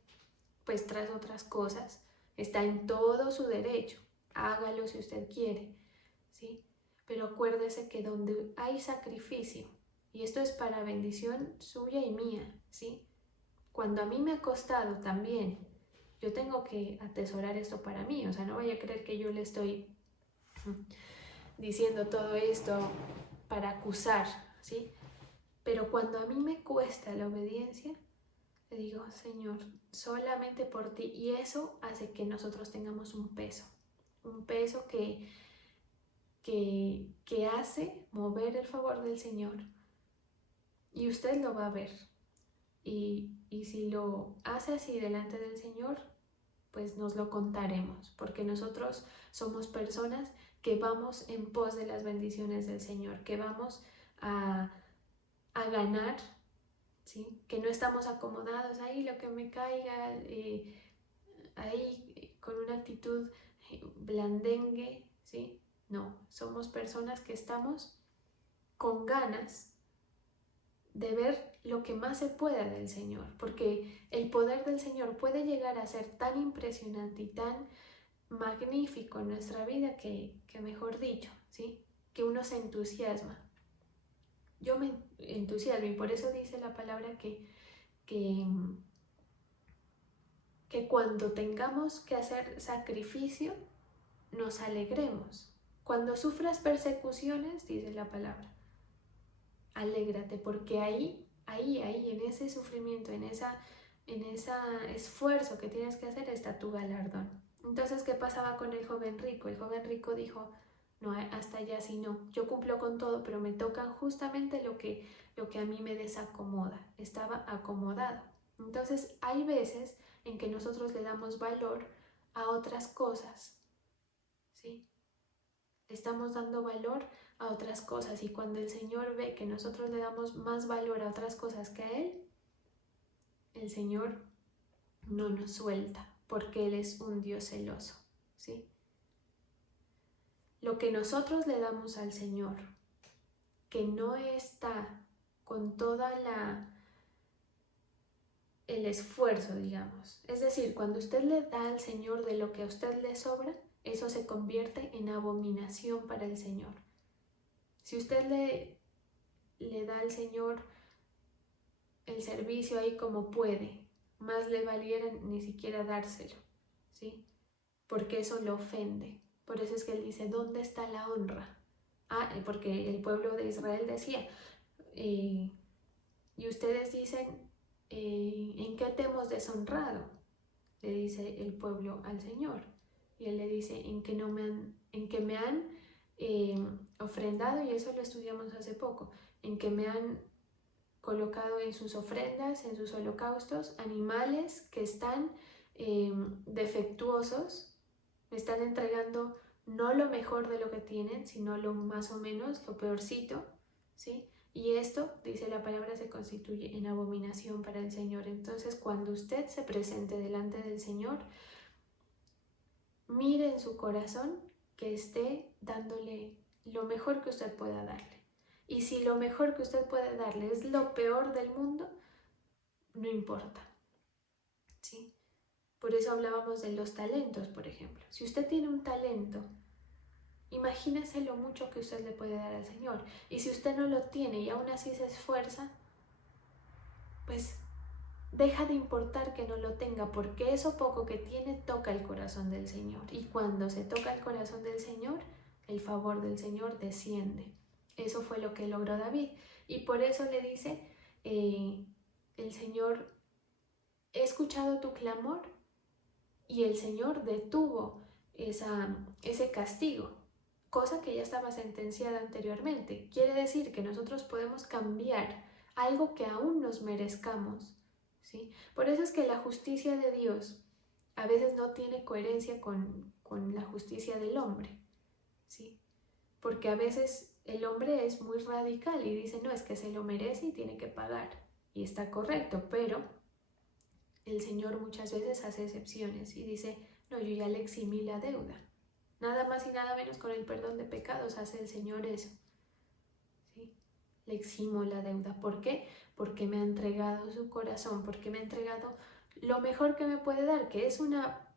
pues tras otras cosas. Está en todo su derecho, hágalo si usted quiere, ¿sí? Pero acuérdese que donde hay sacrificio, y esto es para bendición suya y mía, ¿sí? Cuando a mí me ha costado también, yo tengo que atesorar esto para mí. O sea, no vaya a creer que yo le estoy diciendo todo esto para acusar, ¿sí? Pero cuando a mí me cuesta la obediencia, le digo: Señor, solamente por ti. Y eso hace que nosotros tengamos un peso que hace mover el favor del Señor. Y usted lo va a ver. Y si lo hace así delante del Señor, pues nos lo contaremos, porque nosotros somos personas que vamos en pos de las bendiciones del Señor, que vamos a ganar, ¿sí? Que no estamos acomodados ahí, lo que me caiga, ahí con una actitud blandengue, ¿sí? No, somos personas que estamos con ganas de ver lo que más se pueda del Señor, porque el poder del Señor puede llegar a ser tan impresionante y tan magnífico en nuestra vida que mejor dicho, ¿sí? Que uno se entusiasma. Yo me entusiasmo y por eso dice la palabra que cuando tengamos que hacer sacrificio, nos alegremos. Cuando sufras persecuciones, dice la palabra, alégrate, porque ahí, en ese sufrimiento, en ese esfuerzo que tienes que hacer, está tu galardón. Entonces, ¿qué pasaba con el joven rico? El joven rico dijo, no, hasta allá sí no, yo cumplo con todo, pero me tocan justamente lo que a mí me desacomoda. Estaba acomodado. Entonces, hay veces en que nosotros le damos valor a otras cosas, ¿sí? Le estamos dando valor a otras cosas y cuando el Señor ve que nosotros le damos más valor a otras cosas que a Él, el Señor no nos suelta porque Él es un Dios celoso, ¿sí? Lo que nosotros le damos al Señor, que no está con toda el esfuerzo, digamos. Es decir, cuando usted le da al Señor de lo que a usted le sobra, eso se convierte en abominación para el Señor. Si usted le da al Señor el servicio ahí como puede, más le valiera ni siquiera dárselo, ¿sí? Porque eso lo ofende. Por eso es que él dice, ¿dónde está la honra? Porque el pueblo de Israel decía, y ustedes dicen, ¿en qué te hemos deshonrado? Le dice el pueblo al Señor. Y él le dice, en que me han ofrendado, y eso lo estudiamos hace poco, en que me han colocado en sus ofrendas, en sus holocaustos, animales que están defectuosos, me están entregando no lo mejor de lo que tienen, sino lo más o menos, lo peorcito, ¿sí? Y esto, dice la palabra, se constituye en abominación para el Señor. Entonces, cuando usted se presente delante del Señor, mire en su corazón que esté dándole lo mejor que usted pueda darle. Y si lo mejor que usted puede darle es lo peor del mundo, no importa, ¿sí? Por eso hablábamos de los talentos, por ejemplo. Si usted tiene un talento, imagínese lo mucho que usted le puede dar al Señor. Y si usted no lo tiene y aún así se esfuerza, pues deja de importar que no lo tenga, porque eso poco que tiene toca el corazón del Señor. Y cuando se toca el corazón del Señor, el favor del Señor desciende. Eso fue lo que logró David. Y por eso le dice, el Señor, he escuchado tu clamor, y el Señor detuvo ese castigo, cosa que ya estaba sentenciada anteriormente. Quiere decir que nosotros podemos cambiar algo que aún nos merezcamos, ¿sí? Por eso es que la justicia de Dios a veces no tiene coherencia con la justicia del hombre, ¿sí? Porque a veces el hombre es muy radical y dice, no, es que se lo merece y tiene que pagar. Y está correcto, pero el Señor muchas veces hace excepciones y dice, no, yo ya le eximí la deuda. Nada más y nada menos con el perdón de pecados hace el Señor eso, ¿sí? Le eximo la deuda. ¿Por qué? Porque me ha entregado su corazón, porque me ha entregado lo mejor que me puede dar, que es una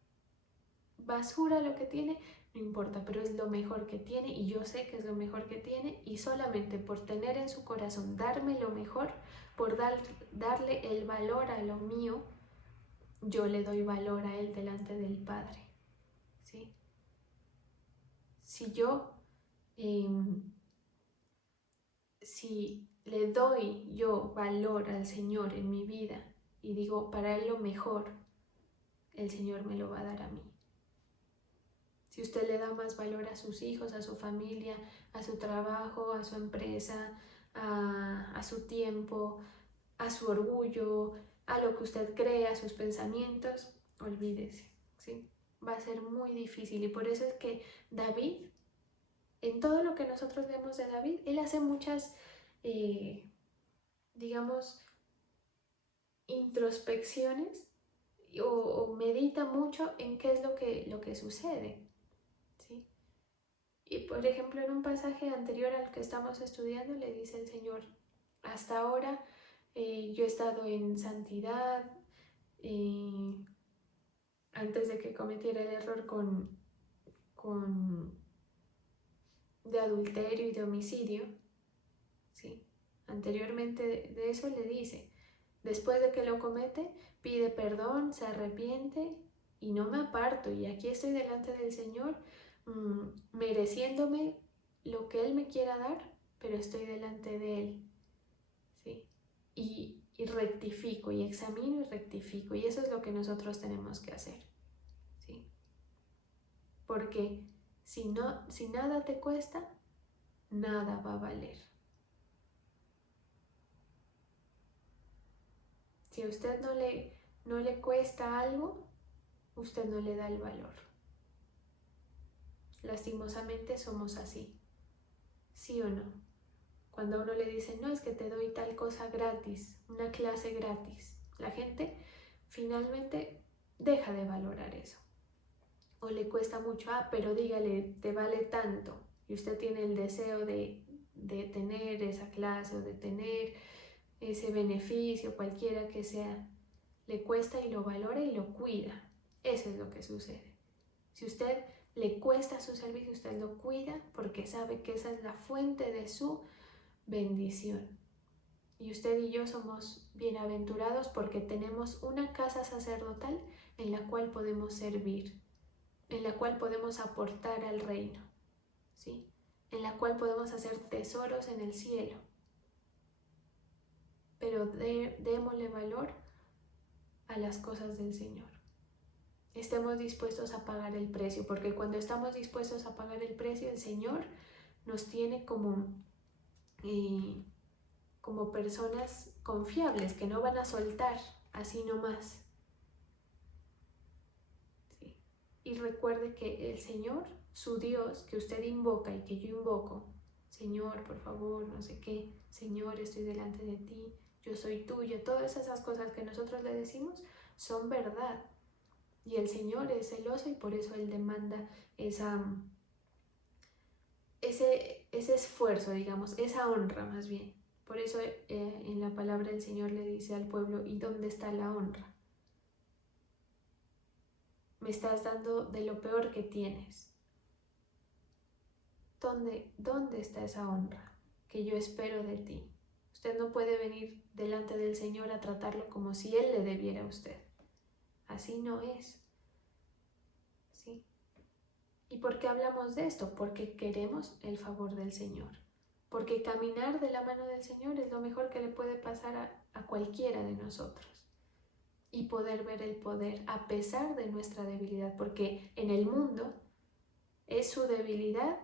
basura lo que tiene, no importa, pero es lo mejor que tiene y yo sé que es lo mejor que tiene y solamente por tener en su corazón darme lo mejor, por darle el valor a lo mío, yo le doy valor a Él delante del Padre, ¿sí? Si yo, si le doy yo valor al Señor en mi vida y digo para Él lo mejor, el Señor me lo va a dar a mí. Si usted le da más valor a sus hijos, a su familia, a su trabajo, a su empresa, a su tiempo, a su orgullo, a lo que usted cree, a sus pensamientos, olvídese, ¿sí? Va a ser muy difícil y por eso es que David, en todo lo que nosotros vemos de David, él hace muchas, digamos, introspecciones o medita mucho en qué es lo que sucede, ¿sí? Y por ejemplo, en un pasaje anterior al que estamos estudiando, le dice el Señor, hasta ahora yo he estado en santidad, antes de que cometiera el error con de adulterio y de homicidio, ¿sí? Anteriormente de eso le dice, después de que lo comete, pide perdón, se arrepiente y no me aparto. Y aquí estoy delante del Señor, mereciéndome lo que Él me quiera dar, pero estoy delante de Él, ¿sí? Y rectifico, y examino y rectifico. Y eso es lo que nosotros tenemos que hacer, ¿sí? Porque si nada te cuesta, nada va a valer. Si a usted no le cuesta algo, usted no le da el valor. Lastimosamente somos así, ¿sí o no? Cuando a uno le dicen, no, es que te doy tal cosa gratis, una clase gratis, la gente finalmente deja de valorar eso. O le cuesta mucho, pero dígale, te vale tanto, y usted tiene el deseo de tener esa clase o de tener ese beneficio, cualquiera que sea, le cuesta y lo valora y lo cuida. Eso es lo que sucede. Si usted le cuesta su servicio, usted lo cuida porque sabe que esa es la fuente de su bendición. Y usted y yo somos bienaventurados porque tenemos una casa sacerdotal en la cual podemos servir, en la cual podemos aportar al reino, ¿sí? En la cual podemos hacer tesoros en el cielo. Pero démosle valor a las cosas del Señor. Estemos dispuestos a pagar el precio, porque cuando estamos dispuestos a pagar el precio, el Señor nos tiene como personas confiables que no van a soltar así nomás. ¿Sí? Y recuerde que el Señor, su Dios, que usted invoca y que yo invoco, Señor, por favor, no sé qué, Señor, estoy delante de ti, yo soy tuya, todas esas cosas que nosotros le decimos son verdad. Y el Señor es celoso y por eso Él demanda ese esfuerzo, digamos, esa honra más bien. Por eso en la palabra el Señor le dice al pueblo, ¿y dónde está la honra? Me estás dando de lo peor que tienes. ¿Dónde está esa honra que yo espero de ti? Usted no puede venir delante del Señor a tratarlo como si Él le debiera a usted. Así no es. ¿Sí? ¿Y por qué hablamos de esto? Porque queremos el favor del Señor. Porque caminar de la mano del Señor es lo mejor que le puede pasar a cualquiera de nosotros. Y poder ver el poder a pesar de nuestra debilidad. Porque en el mundo es su debilidad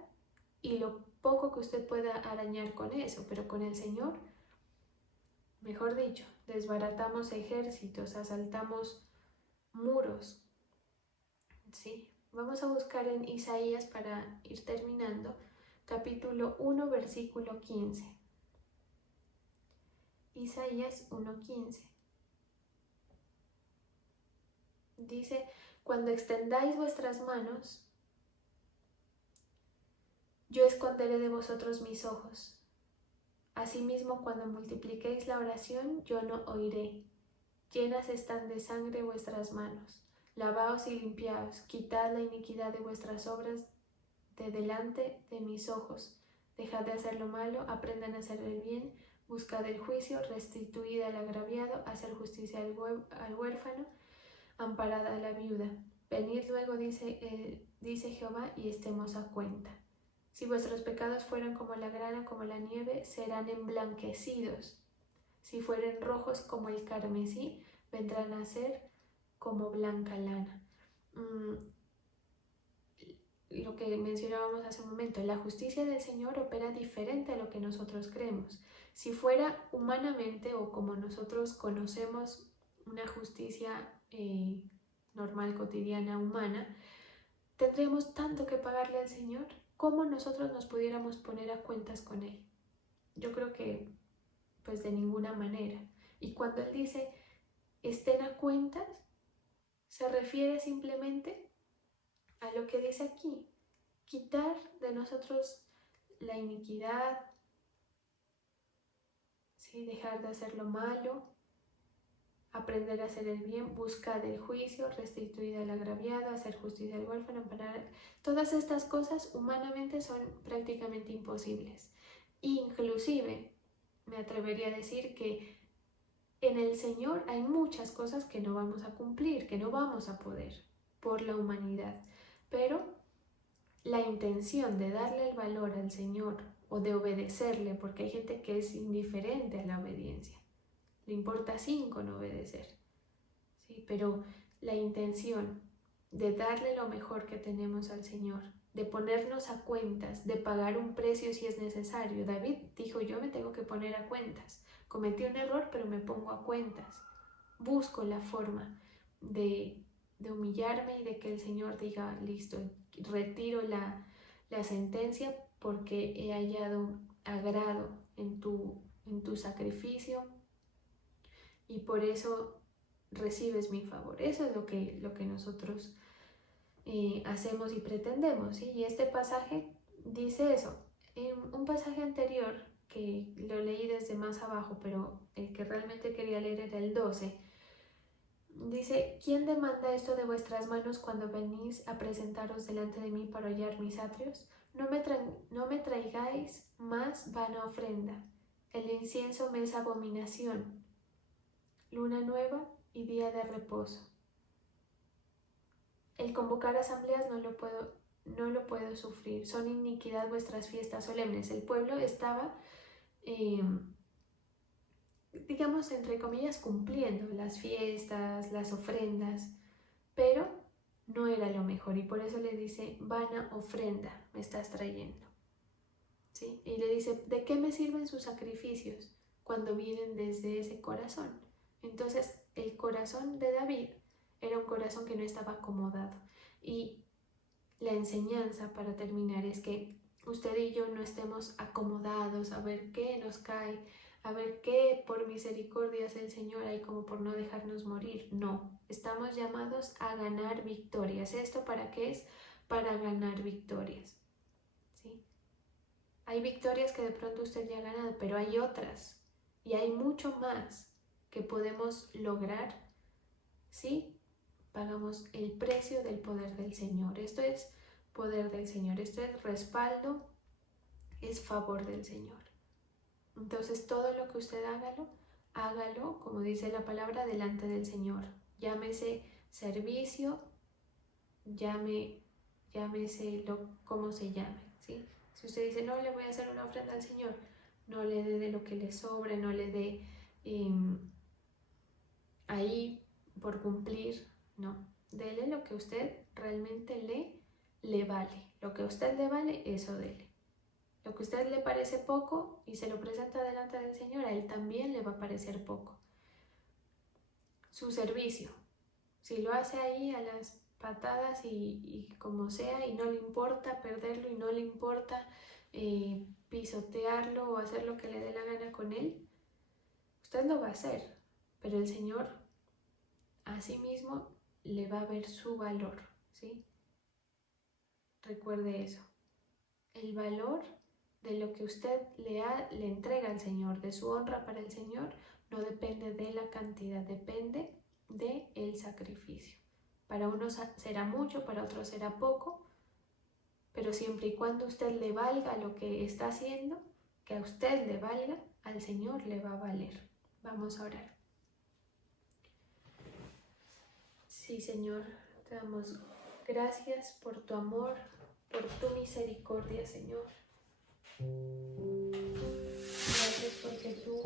y lo poco que usted pueda arañar con eso. Pero con el Señor, mejor dicho, desbaratamos ejércitos, asaltamos muros. ¿Sí? Vamos a buscar en Isaías para ir terminando, capítulo 1, versículo 15. Isaías 1:15. Dice, cuando extendáis vuestras manos, yo esconderé de vosotros mis ojos. Asimismo, cuando multipliquéis la oración, yo no oiré. Llenas están de sangre vuestras manos. Lavaos y limpiaos, quitad la iniquidad de vuestras obras de delante de mis ojos. Dejad de hacer lo malo, aprendan a hacer el bien, buscad el juicio, restituid al agraviado, hacer justicia al huérfano, amparad a la viuda. Venid luego, dice Jehová, y estemos a cuenta. Si vuestros pecados fueran como la grana, como la nieve, serán emblanquecidos. Si fueren rojos como el carmesí, vendrán a ser como blanca lana. Lo que mencionábamos hace un momento, la justicia del Señor opera diferente a lo que nosotros creemos. Si fuera humanamente o como nosotros conocemos una justicia normal, cotidiana, humana, tendríamos tanto que pagarle al Señor como nosotros nos pudiéramos poner a cuentas con Él. Yo creo que pues de ninguna manera. Y cuando Él dice estén a cuentas, se refiere simplemente a lo que dice aquí, quitar de nosotros la iniquidad, ¿sí? Dejar de hacer lo malo, aprender a hacer el bien, buscar el juicio, restituir al agraviado, hacer justicia al huérfano, amparar. Todas estas cosas humanamente son prácticamente imposibles. Inclusive, me atrevería a decir que en el Señor hay muchas cosas que no vamos a cumplir, que no vamos a poder por la humanidad. Pero la intención de darle el valor al Señor o de obedecerle, porque hay gente que es indiferente a la obediencia, le importa 5 no obedecer, ¿sí? Pero la intención de darle lo mejor que tenemos al Señor, de ponernos a cuentas, de pagar un precio si es necesario. David dijo, yo me tengo que poner a cuentas. Cometí un error, pero me pongo a cuentas. Busco la forma de humillarme y de que el Señor diga, listo, retiro la sentencia porque he hallado agrado en tu sacrificio y por eso recibes mi favor. Eso es lo que nosotros hacemos y pretendemos, ¿sí? Y este pasaje dice eso. En un pasaje anterior, que lo leí desde más abajo, pero el que realmente quería leer era el 12, dice, ¿quién demanda esto de vuestras manos cuando venís a presentaros delante de mí para hollar mis atrios? No me traigáis más vana ofrenda. El incienso me es abominación. Luna nueva y día de reposo. El convocar asambleas no lo puedo sufrir. Son iniquidad vuestras fiestas solemnes. El pueblo estaba, digamos, entre comillas, cumpliendo las fiestas, las ofrendas, pero no era lo mejor. Y por eso le dice, vana ofrenda me estás trayendo, ¿sí? Y le dice, ¿de qué me sirven sus sacrificios cuando vienen desde ese corazón? Entonces, el corazón de David era un corazón que no estaba acomodado. Y la enseñanza, para terminar, es que usted y yo no estemos acomodados a ver qué nos cae, a ver qué por misericordia hace el Señor ahí como por no dejarnos morir. No, estamos llamados a ganar victorias. ¿Esto para qué es? Para ganar victorias, ¿sí? Hay victorias que de pronto usted ya ha ganado, pero hay otras y hay mucho más que podemos lograr, ¿sí? Pagamos el precio del poder del Señor. Esto es poder del Señor, esto es respaldo, es favor del Señor. Entonces todo lo que usted hágalo, como dice la palabra, delante del Señor. Llámese servicio, llámese como se llame, ¿sí? Si usted dice, no le voy a hacer una ofrenda al Señor, no le dé de lo que le sobre, no le dé ahí por cumplir, no. Dele lo que usted realmente le vale. Lo que a usted le vale, eso dele. Lo que a usted le parece poco y se lo presenta delante del Señor, a Él también le va a parecer poco. Su servicio, si lo hace ahí a las patadas y como sea, y no le importa perderlo y no le importa pisotearlo o hacer lo que le dé la gana con Él, usted lo va a hacer, pero el Señor asimismo le va a ver su valor, ¿sí? Recuerde eso. El valor de lo que usted le entrega al Señor, de su honra para el Señor, no depende de la cantidad, depende del sacrificio. Para unos será mucho, para otros será poco, pero siempre y cuando usted le valga lo que está haciendo, que a usted le valga, al Señor le va a valer. Vamos a orar. Sí, Señor, te damos gracias por tu amor, por tu misericordia, Señor. Gracias porque tú